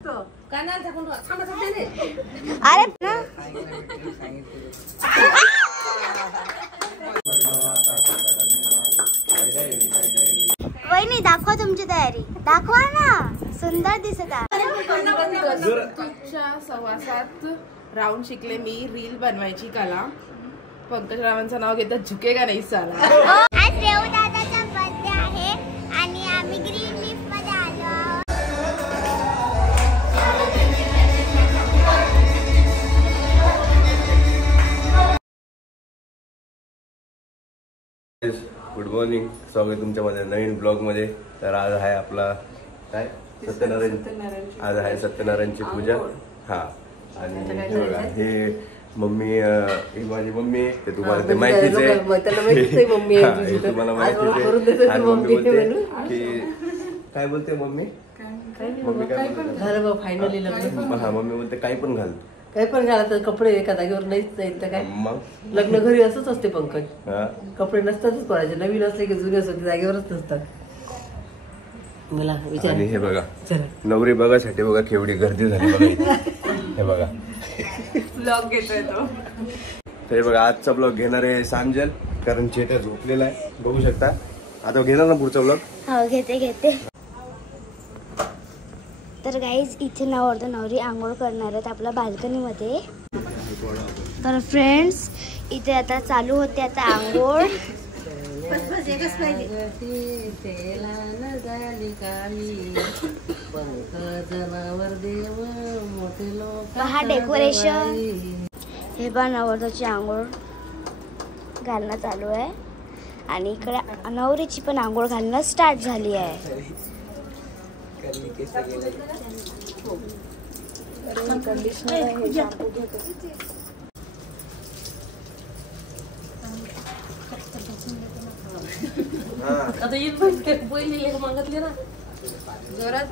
अरे ना वहिनी दाखवा तुमची तयारी, दाखवा ना, सुंदर दिसत आहे। सहवासात राहून शिकले मी रील बनवायची कला। पंकज रावांचं नाव घेतात झुकेगा नाही साला। आज रेवू दादाचा बर्थडे आहे आणि आम्ही ग्रीन लीफ मध्ये आलो आहोत। गुड मॉर्निंग, स्वागत तुमच्या माझ्या नवीन ब्लॉग मध्ये। तर आज आहे आपला काय सत्यनारायण, आज आहे सत्यनारायणची पूजा। हा आणि हे बघा, हे मम्मी, ही माझी मम्मी, ते तुम्हाला ते माहितीच आहे, तुम्हाला माहितीच आहे। आणि मम्मी बोलते की काय बोलते मम्मी, मम्मी काय बोलते, फायनली लग्न। हा मम्मी बोलते काही पण घाल, काही पण घाला तर कपडे एका जागेवर नाहीच जाईल तर काय, मग लग्न घरी असंच असते पंकज, कपडे नसतातच कोणाचे, नवीन असले की जुने असते जागेवरच नसतात। मला विचार, आणि हे बघा नवरी बघासाठी बघा केवढी गर्दी झाली बघा, हे बघा ब्लॉग घेतोय तो। तर हे बघा आजचा ब्लॉग घेणार आहे सांजल, कारण चेत्या झोपलेला आहे, बघू शकता। आता घेणार ना पुढचा ब्लॉग? हो घेते। तर गाईज इथे नवरदेव नवरी आंघोळ करणार आहेत आपल्या बाल्कनी मध्ये। तर फ्रेंड्स इथे आता चालू होते आता आंघोळ। पहा डेकोरेशन, हे पहा नवरदेवाची आंघोळ घालणं चालू आहे आणि इकडे नवरीची पण आंघोळ घालणं स्टार्ट झाली आहे। आता येईल पहिले मागतले ना जोरात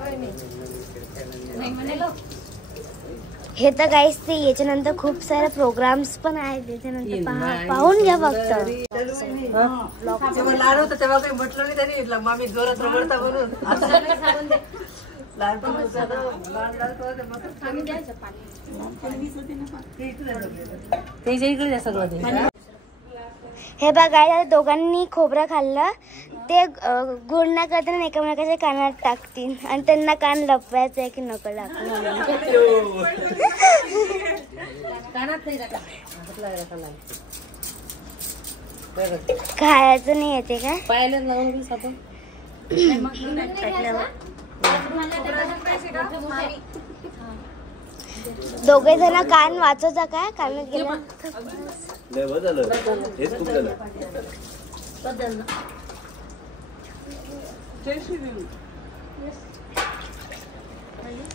हे तर काहीच ते याच्यानंतर खूप सारे प्रोग्राम्स पण आहेत त्याच्यानंतर पाहून घ्या फक्त। लहान होतं तेव्हा काही म्हटलं नाही त्यांनी मामी जोरात रगडता म्हणून, इकडे सगळं। हे बघा दोघांनी खोबरं खाल्लं, ते गुळण्या करताना एकमेकाच्या कानात टाकतील आणि त्यांना कान लपवायचं आहे की नको टाकू, खायचं नाही येते काय पायाला लावून आपण दोघे जण कान वाचवता काय, कानात गेला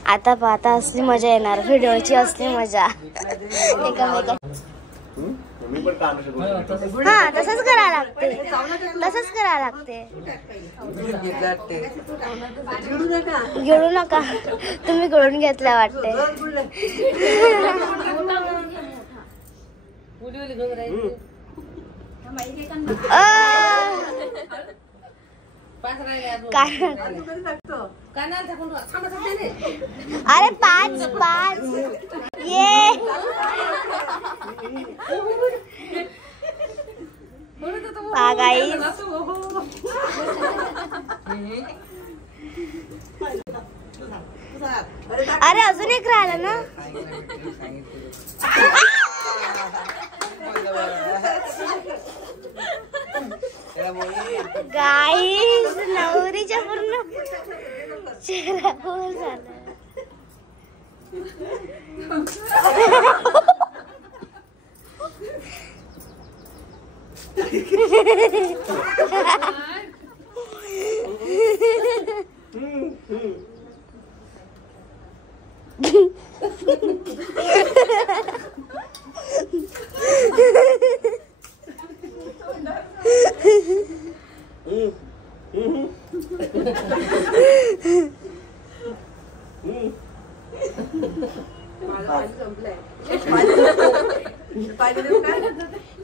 आता पाहता असली मजा येणार, व्हिडिओची असली मजा एकामेका। हा तसंच करा लागते, तसंच करा लागते। गिळू नका, तुम्ही गिळून घेतलं वाटते। अरे 5 ये गाइस, अरे अजून एक राहिलं ना। गाइस नवरीच्या पूर्ण चेहरा गोल झाला।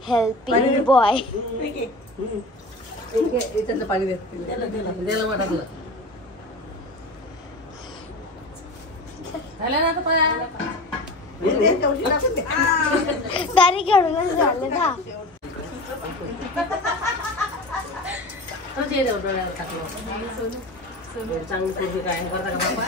हेल्पिंग बॉय, पाणी द्यायला झालं ना आता पाया तारी खेळूनच झालं ना. चांगलं काय करता का बाबा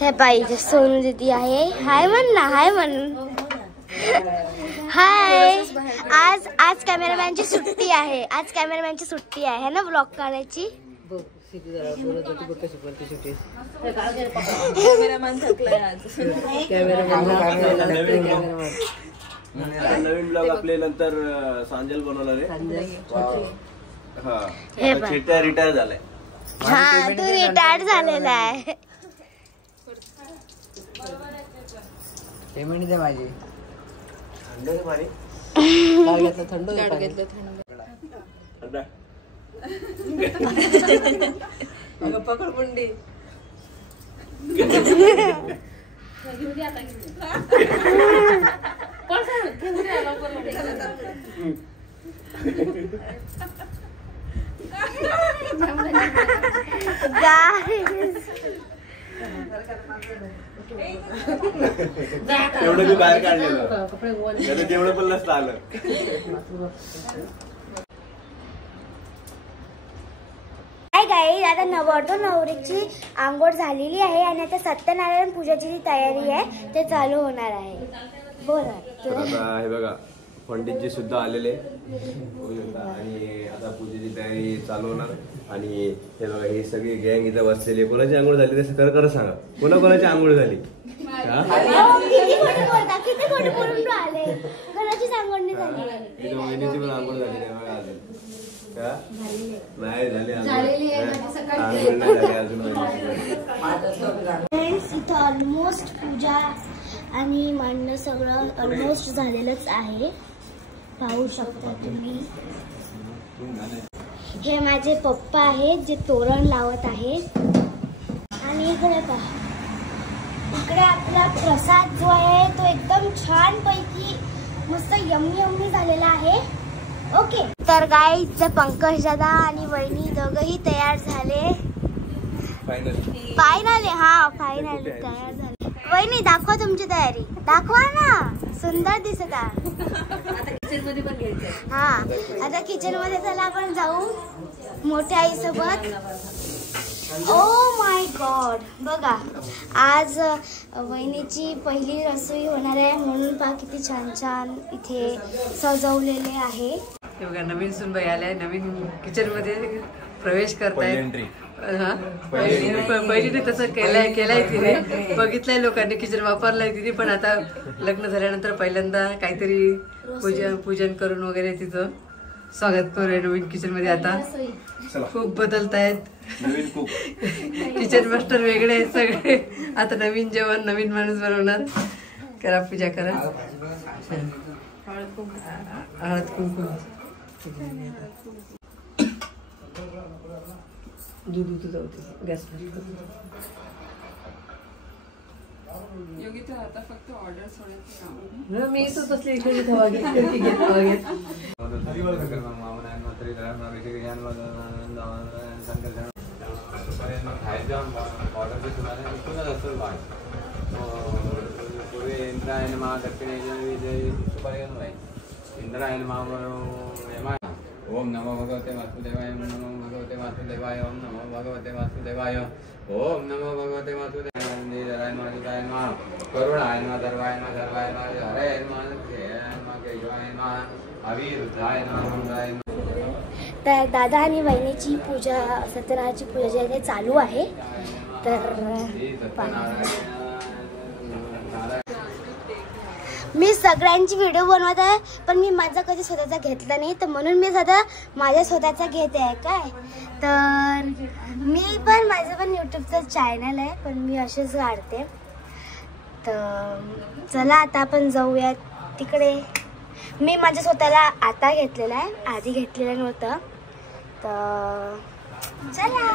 हे पाहिजे सोनू दीदी आहे. हाय म्हण ना, हाय म्हण. हाय. आज कॅमेरामॅनची सुट्टी आहे. आज कॅमेरामॅनची सुट्टी आहे ना ब्लॉग काढायची. कॅमेरामॅन थकलाय आज. नवीन ब्लॉग आपले नंतर सांजल बनवणार आहे. हे रिटायर झालाय. हा तू रिटायर्ड झालेला आहे. पेमेंट द्या माझी. थंड आहे पाणी. थंड पकड पुंडी. तेवढं मी बाहेर काढलेलं तेवढं पण नसतं आलं. काय गाईज, आता नवरतो नवरीची आंघोळ झालेली आहे आणि आता सत्यनारायण पूजाची जी तयारी आहे ते चालू होणार आहे. बोला. आता हे बघा पंडितजी सुद्धा आलेले आणि आता पूजेची तयारी चालू होणार. आणि हे बघा ही सगळी गँग इथं बसलेली. कोणाची आंघोळ झाली तसं खरं सांगा, कोणाची आंघोळ झाली? किती खोटं बोलून आले. कोणाचीच आंघोळ नाही झाली. वहिनीची पण आंघोळ झाली नाही बघा अजून. का नाही झाली इथं ऑलमोस्ट पूजा आणि मांडणं सगळं ऑलमोस्ट झालेलंच आहे. पाहू शकता तुम्ही. हे माझे पप्पा आहेत जे तोरण लावत आहेत. आणि इकडे पहा, इकडे आपला प्रसाद जो आहे तो एकदम छान पैकी मस्त यम्मी झालेला आहे. ओके, तर गाईज पंकज दादा आणि वहिनी दोघंही तयार झाले. फायनली. हा फायनली तयार झाले. वहिनी दाखवा तुमची तयारी. दाखवा ना, सुंदर दिसत आहे. हा आता किचन मध्ये चला आपण जाऊ मोठ्या आई सोबत. ओ माय गॉड, बघा आज वहिनीची पहिली रसोई होणार आहे म्हणून पहा किती छान छान इथे सजवलेले आहे. बघा नवीन सुनबाई आल्या, नवीन किचन मध्ये प्रवेश करताय. पहिली तसं केलाय तिने, बघितलंय लोकांनी, किचन वापरलाय तिने. पण आता लग्न झाल्यानंतर पहिल्यांदा काहीतरी पूजन करून वगैरे तिचं स्वागत करूया नवीन किचन मध्ये. आता खूप बदलतायत. किचन मास्टर वेगळे आहेत सगळे. आता नवीन जेवण नवीन माणूस बनवणार. करा पूजा करा. हळद कुंकू दूध जाऊ गॅस. मी येतच असले इकडे हवा घेत. इंद्रायण मा दक्षिणे इंद्रायण मा ओम नमो भगवते वासुदेवाय. ओम नमो भगवते वासुदेवाय. ओम नमो भगवते वासुदेवाय. ओम नमो भगवते वासुदेवाय. निराय नमः करुणाय नमः धर्वाय नमः धर्वाय नमः हरे नमः केशवाय नमः केशवाय नमः अविरुद्धाय नमः मंगलाय नमः. तर दादा आणि वहिनीची पूजा, सत्यनारायणची पूजा जी आहे ते चालू आहे. तर मी सगळ्यांची व्हिडिओ बनवत आहे पण मी माझा कधी स्वतःचा घेतला नाही, तर म्हणून मी सध्या माझ्या स्वतःचा घेते आहे. काय तर मी पण माझं पण यूट्यूबचं चॅनल आहे पण मी असेच काढते. तर चला आता आपण जाऊया तिकडे. मी माझ्या स्वतःला आता घेतलेला आहे, आधी घेतलेलं नव्हतं. तर चला.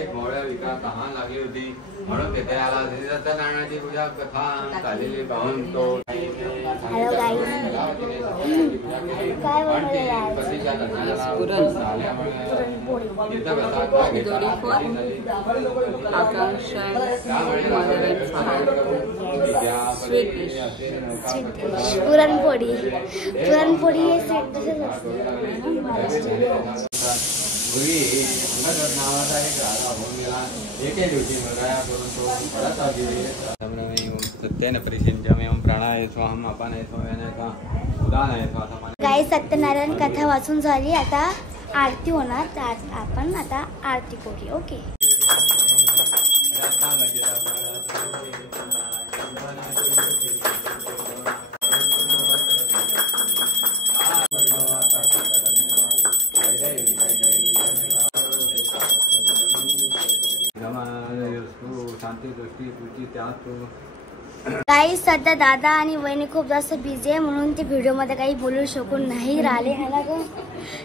एक मोळ्या विका तहान लागली होती म्हणून तिथे आला. सत्यनारायणाची पूजा कथा झालेली पाहून तो हॅलो गाईज, काय बनवलेलं आहे? पुरणपोळी. पुरणपोळी हे सेट तसेच असते नावाचा एक राजा होऊन गेला. एके दिवशी सत्येन परिचिंत्यमेवं प्राणाय स्वाहम् अपानाय स्वाहाय स्वाहा उदानाय स्वाहा. गाई सत्यनारायण कथा वाचून झाली, आता आरती होणार. तर आपण आता आरती करूया. ओके. काही सध्या दादा आणि वहिनी खूप जास्त बिझी आहे, म्हणून ते व्हिडिओमध्ये काही बोलू शकून नाही राहिले. ह्याला ग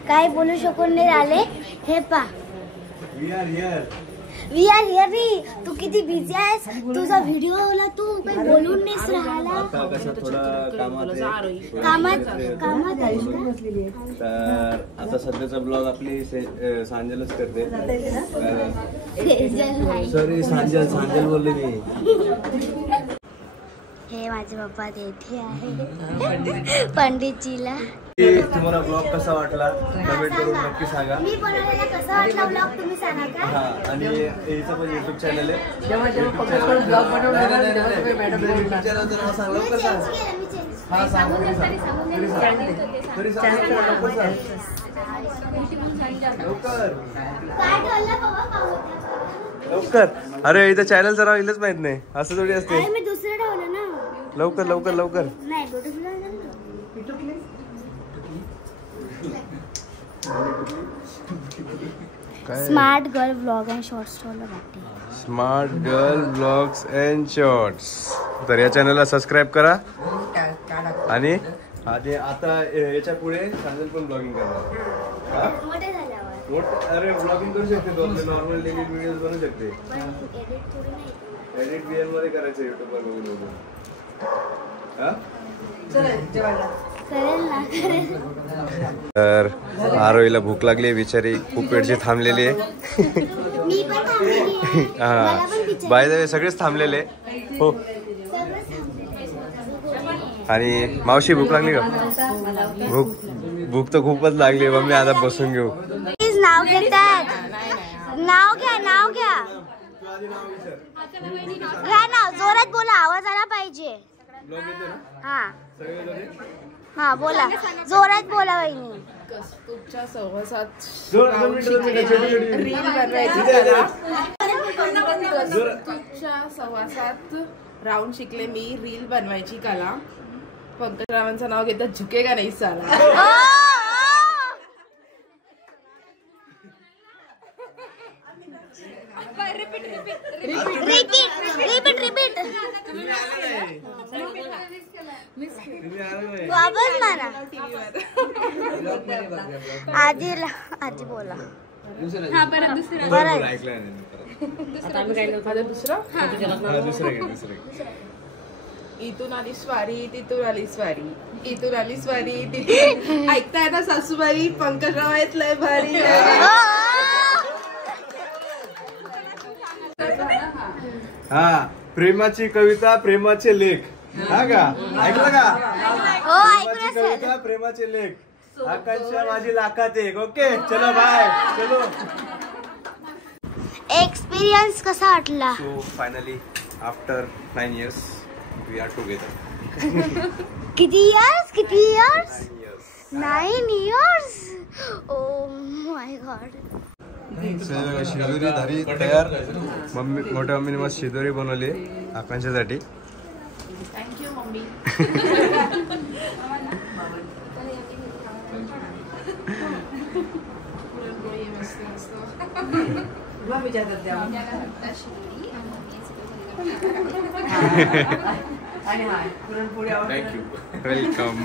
काही बोलू शकून नाही राहिले. हे पा, वी आर हिअर रे. तू किती बिझी आहेस, तुझा व्हिडिओला तू काही बोलून नाहीस राहिला. कामात आहेस का? तर आता सध्याचा ब्लॉग आपली सांजलच करते. सॉरी, सांजल बोलले मी. हे माझे पप्पा येथे आहे पंडितजीला. तुम्हाला ब्लॉग कसा वाटला कमेंट करून नक्की सांगा. मी बनवलेला कसा वाटला ब्लॉग तुम्ही सांगा का? हा, आणि याचा पण युट्यूब चॅनल आहे. लवकर. अरे इथं चॅनलचं नाव इथंच माहित नाही, असं थोडी असते. मी दुसरं ठेवलं ना. लवकर लवकर लवकर. नाही, smart girl blog and shorts ठेवलं बाकी. Smart girl blogs and shorts. तर या चॅनलला सबस्क्राईब करा. आणि आता याच्या पुढे सांजल पण ब्लॉगिंग करणार. मोठे झाल्यावर अरे ब्लॉगिंग करू शकते, तो आपले नॉर्मल डेली व्हिडिओज बनवू शकते. एडिट बीएन मध्ये करायचं युट्यूबवर बघून. तर आरोहीला भूक लागली, बिचारी खूप वेळची थांबलेली आहे. हा, बाय द वे सगळेच थांबलेले हो. आणि मावशी भूक लागली का? भूक तर खूपच लागली. मम्मी आता बसून घेऊ. नाव घेतात. नाव घ्या, नाव घ्या. घ्या नाव, जोरात बोला, आवाज आला पाहिजे. हा हा, बोला, जोरात बोला वहिनी. कस्तुरच्या सहवासात राऊंड शिकले मी रील बनवायची कला. पंकज रावांचं नाव घेतात झुकेगा नाही साला. रिपीट वापस म्हणा. आधी बोला. इथून आली स्वारी, तिथून आली स्वारी, इथून आली स्वारी, तिथून. ऐकताय ना सासूबाई, पंकजराव आहेत लय भारी. हा, प्रेमाची कविता, प्रेमाचे लेख. हा का, ऐकलं का? प्रेमाची कविता, प्रेमाचे लेख. आकांक्षा माझी लाखात एक. ओके, चलो बाय. चलो. एक्सपिरियन्स कसा वाटला? So finally after 9 years we are together. किती years? 9 years. Oh my god. शिदोरी धारी तयार. मोठ्या मम्मीने मस्त शिदोरी बनवली आकांक्षासाठी. Thank you mummy. पुरणपोळी मस्त मस्त. Thank you, welcome.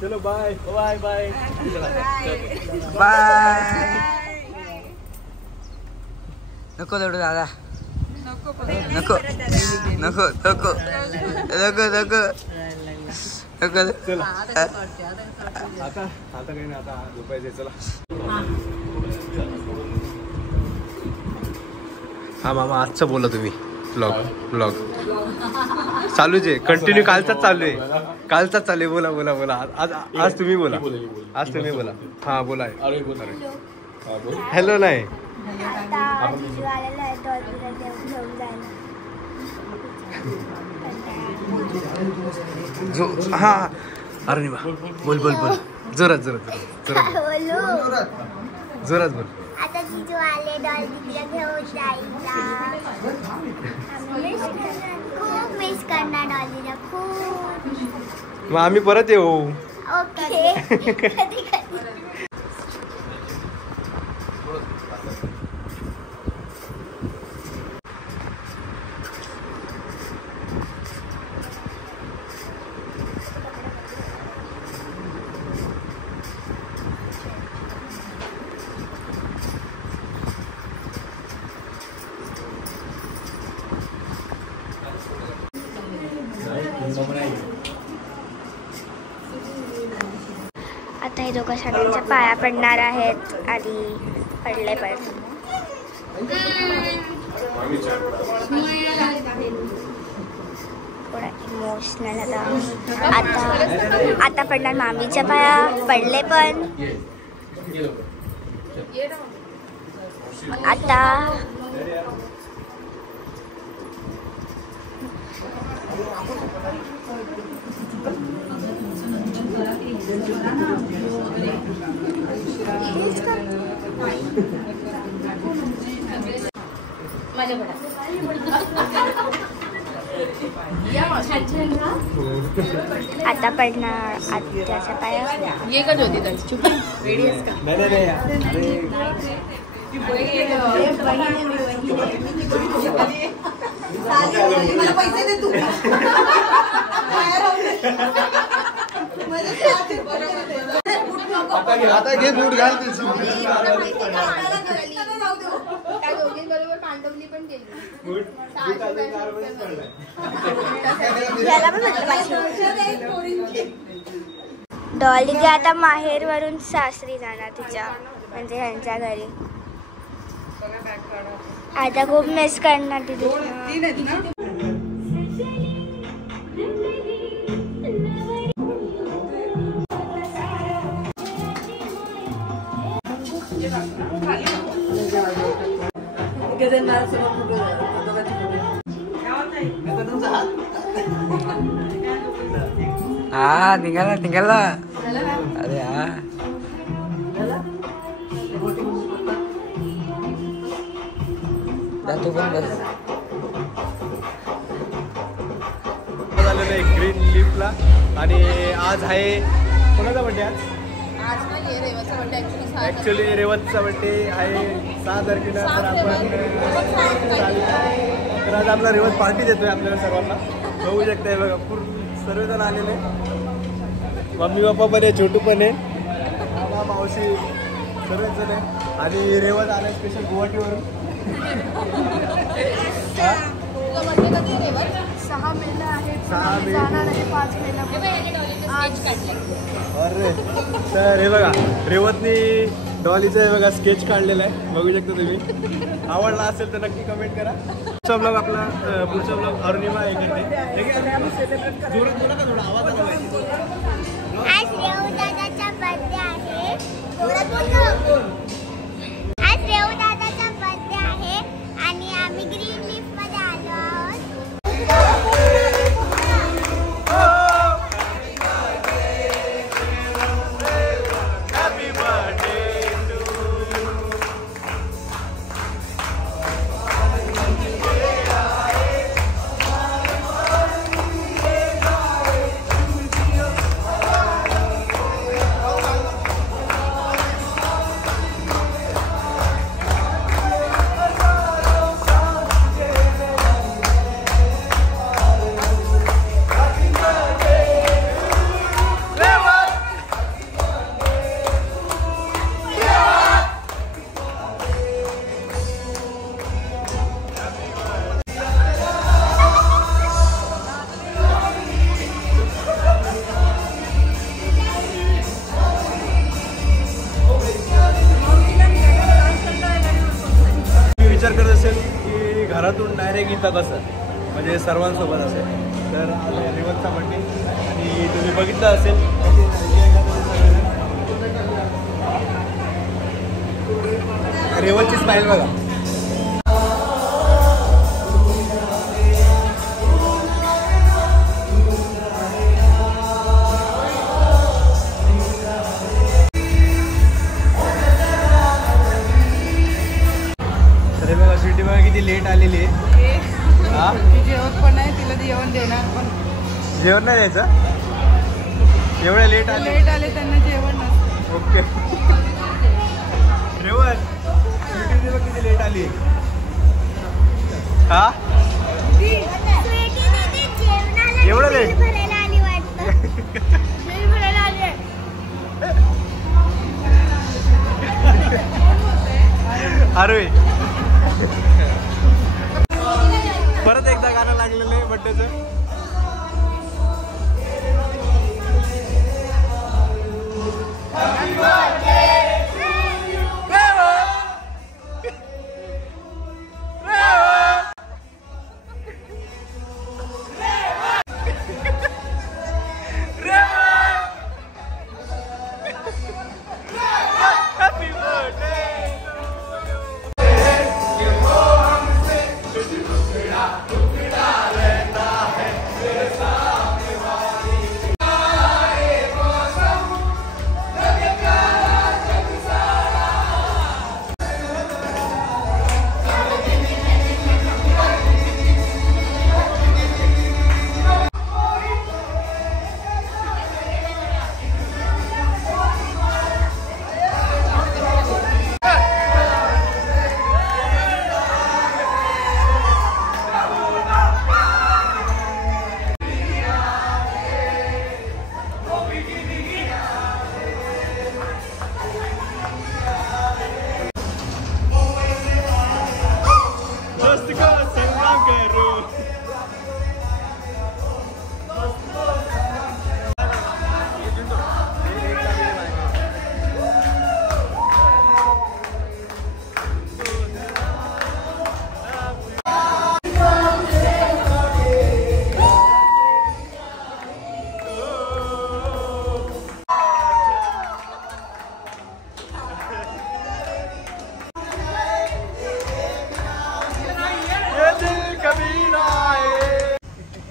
चलो बाय बाय बाय बाय. नको दौडू दादा. नको नको नको नको नको नको नको. चला आता काही नाही, आता झोपायचे. चला हा मामा आजचं बोला तुम्ही. ब्लॉग चालूच आहे, कंटिन्यू. कालचाच चालू आहे, कालचाच चालू आहे. बोला बोला बोला. आज तुम्ही बोला, आज तुम्ही बोला. हा बोला. हॅलो नाही आता जिजू आलेला आहे डॉल्बीला घेऊन जायला. हा अरे नाही बोल बोल बोल. जोरात जोरात जोरात बोलू जोरात बोल. आता जिजू आले डॉल्बीला घेऊन जायला. खूप मिस करणार डॉल्बीला खूप. मग आम्ही परत येऊ. ओके कधी कधी. आता हे दोघं सगळ्यांच्या पाया पडणार आहेत आणि पडले पण. थोडा इमोशनल आता आता पडणार मामीच्या पाया. पडले पण आता. आता पडणार आत्याच्या पाया. ये का ज्योती त्यांची चुप रेडी आहेस का? मला पैसे दे तू. आता घे बूट घाल. कांडवली पण केली. डॉली आता माहेरवरून सासरी जाणार तिच्या म्हणजे ह्यांच्या घरी. आता खूप मिस करणार तिथे. हा निघाला निघाला. अरे हा तू पण बस. झालेलं आहे ग्रीन लीफला. आणि आज आहे कोणाचा बड्डे? आज ऍक्च्युली रेवतचा बड्डे आहे 6 तारखेला. तर आज आपला रेवत पार्टी देतोय आपल्याला सर्वांना. बघू शकताय बघा पूर्ण सर्वजण आलेले. मम्मी पप्पा पण आहे, छोटू पण आहे, मामा मावशी सर्वच जण आहे. आणि रेवत आलाय स्पेशल गुवाहाटीवरून. 6 मेला आहे. 6 मे. जाणार आहे 5 मेला. अरे तर हे बघा रेवतनी डॉलीचं हे बघा स्केच काढलेलं आहे. बघू शकता तुम्ही. आवडला असेल तर नक्की कमेंट करा. पुढचा ब्लॉग आपला पुढचा ब्लॉग अरुणिमा हे करते. जोरात बोला का थोडा आवाज आला. आज रेवदादाचा बर्थडे आहे. आज रेवदादाचा बर्थडे आहे आणि आम्ही ग्रीन लीफ मध्ये आलो आहोत. तिथून डायरेक्ट इथं कसं म्हणजे सर्वांसोबत असेल. तर रेवतचा बड्डे आणि तुम्ही बघितलं असेल रेवतची स्माईल बघा. अरे बघा स्वीटी बघा किती लेट आलेली आहे. हा जेवण पण नाही तिला जेवण देणार पण जेवण नाही द्यायचं एवढ्या लेट आले. लेट आले त्यांना जेवण नसतं. ओके रेवत स्वीटी बघ किती लेट आली. हा एवढं लेट अरे परत एकदा गाणं लागलेलं आहे बड्डेचं.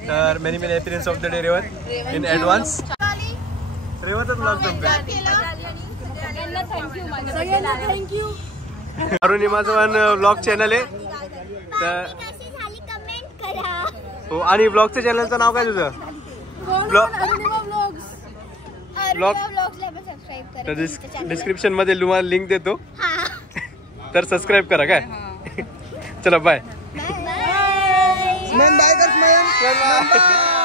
तर many many happiness of the day Revat in advance. रेवतच ब्लॉग संपेल. अरुणिमाचं पण ब्लॉग चॅनल आहे तर हो. आणि ब्लॉगचं चॅनलचं नाव काय तुझं? ब्लॉग तर डिस्क्रिप्शन मध्ये तुम्हाला लिंक देतो तर सबस्क्राईब करा काय. चला बाय. बाय कर.